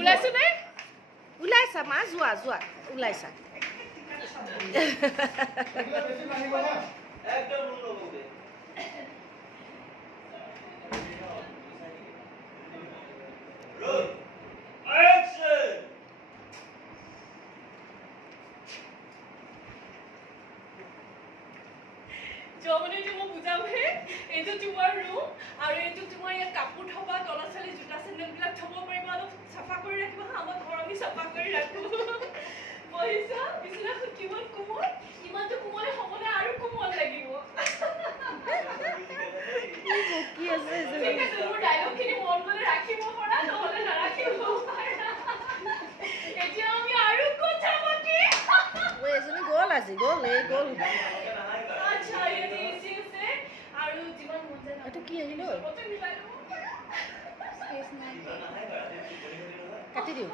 ওলাইছো নে ওলাইছা মা যোৱা যোৱা ওলাইছা জমনি তুমি বুজামহে এইটো তোমাৰ ৰুম আৰু এইটো তোমাৰ ইয়াত কাপোৰ থবা তলা চালি জোতা চেণ্ডেলবিলাক থব পাৰিবা অলপ চাফা কৰি ৰাখিবা আমাৰ ঘৰ আমি চাফা কৰি ৰাখো বহিছা বিচনাখন কিমান কোমল ইমানটো কোমল হ'বনে আৰু কোমল লাগিব কি আছে ঠিক আছে মোৰ ডাইলগখিনি মন গ'লে ৰাখিব পৰা নহ'লে নাৰাখিব পাৰা এতিয়া আমি আৰু কথা পাতি এজনী গ'ল আজি গ'ল এই গ'ল এইটো কি আহিল কাটি দিওঁ